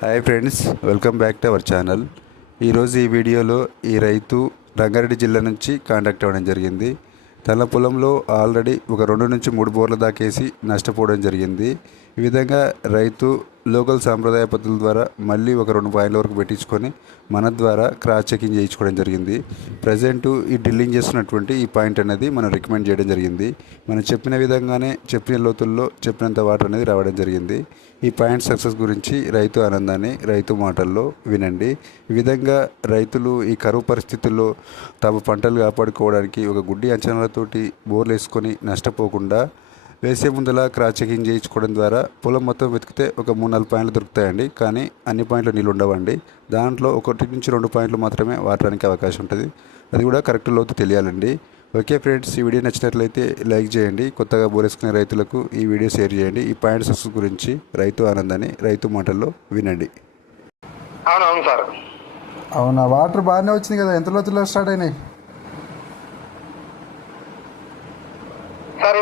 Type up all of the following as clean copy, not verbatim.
Hi friends, welcome back to our channel. ఈరోజు ఈ వీడియోలో ఈ రైతు రంగారెడ్డి జిల్లా నుంచి కాంటాక్ట్ అవ్వడం జరిగింది. తన పొలంలో ఆల్రెడీ ఒక 2 నుంచి 3 బోర్లు దాకేసి నష్టపోవడం జరిగింది. ఈ విధంగా రైతు లోకల్ సాంప్రదాయ పద్ధతుల ద్వారా మళ్ళీ ఒక 2 పాయింట్ల వరకు పెట్టించుకొని మన ద్వారా క్రాస్ చెకింగ్ చేయించుకోవడం జరిగింది. ప్రజెంటు ఈ డ్రిల్లింగ్ చేస్తున్నటువంటి ఈ పాయింట్ అనేది మనం రికమెండ్ చేయడం జరిగింది. మనం చెప్పిన విధంగానే చెప్పిన లోతుల్లో చెప్పినంత వాటర్ అనేది రావడం జరిగింది. ఈ పాయింట్ సక్సెస్ గురించి రైతు ఆనందాన్ని రైతు మాటల్లో వినండి. ఈ విధంగా రైతులు ఈ కరువు పరిస్థితుల్లో తమ పంటలు కాపాడుకోవడానికి ఒక గుడ్డి అంచనాలతోటి బోర్లు వేసుకొని నష్టపోకుండా వేసే ముందలా క్రాస్ చెకింగ్ చేయించుకోవడం ద్వారా పొలం మొత్తం వెతికితే ఒక 3-4 పాయింట్లు దొరుకుతాయండి. కానీ అన్ని పాయింట్లు నీళ్ళు ఉండవండి. దాంట్లో 1 నుంచి 2 పాయింట్లు మాత్రమే వాడడానికి అవకాశం ఉంటుంది. అది కూడా కరెక్ట్ లోతు తెలియాలండి. ఓకే ఫ్రెండ్స్, ఈ వీడియో నచ్చినట్లయితే లైక్ చేయండి. కొత్తగా బోరేసుకునే రైతులకు ఈ వీడియో షేర్ చేయండి. ఈ పాయింట్ సక్సెస్ గురించి రైతు ఆనందాన్ని రైతు మాటల్లో వినండి. అవునవును సార్. అవునా, వాటర్ బాగానే వచ్చింది కదా? ఎంత లోతులో స్టార్ట్ అయినాయి సార్?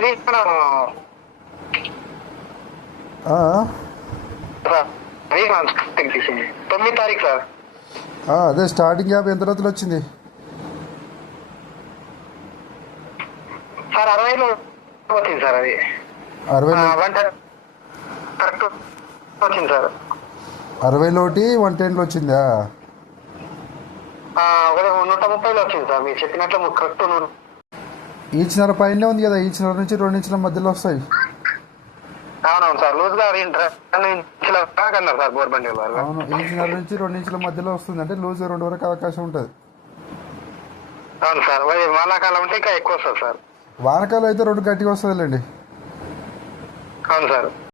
ఇది మనం తీసింది 9 తారీఖు సార్. అదే స్టార్టింగ్ గ్యాప్ ఎంత లోతులు వచ్చింది సార్? 60లో వచ్చింది సార్. అది 60 కరెక్ట్ వచ్చింది సార్. 60లోటి 110లో వచ్చిందా? 130లో వచ్చింది సార్. మీరు చెప్పినట్లు కరెక్ట్. ఈచినర పైన ఉంది కదా, ఈచినర నుంచి 2 ఇంచుల మధ్యలో వస్తాయి. అవునవును సార్. లూజ్ గా 2 ఇంచుల దాకా అన్నారు సార్ బోర్ బండి వాళ్ళు. అవును, ఈచినర నుంచి 2 ఇంచుల మధ్యలో వస్తుంది, అంటే లూజ్ 2 వరకు అవకాశం ఉంటుంది. అవును సార్. వానాకాలం అంటే ఇంకా ఎక్కువ వస్తుంది సార్. వానకాలం అయితే 2 గట్టిగా వస్తుందిలేండి. అవును సార్.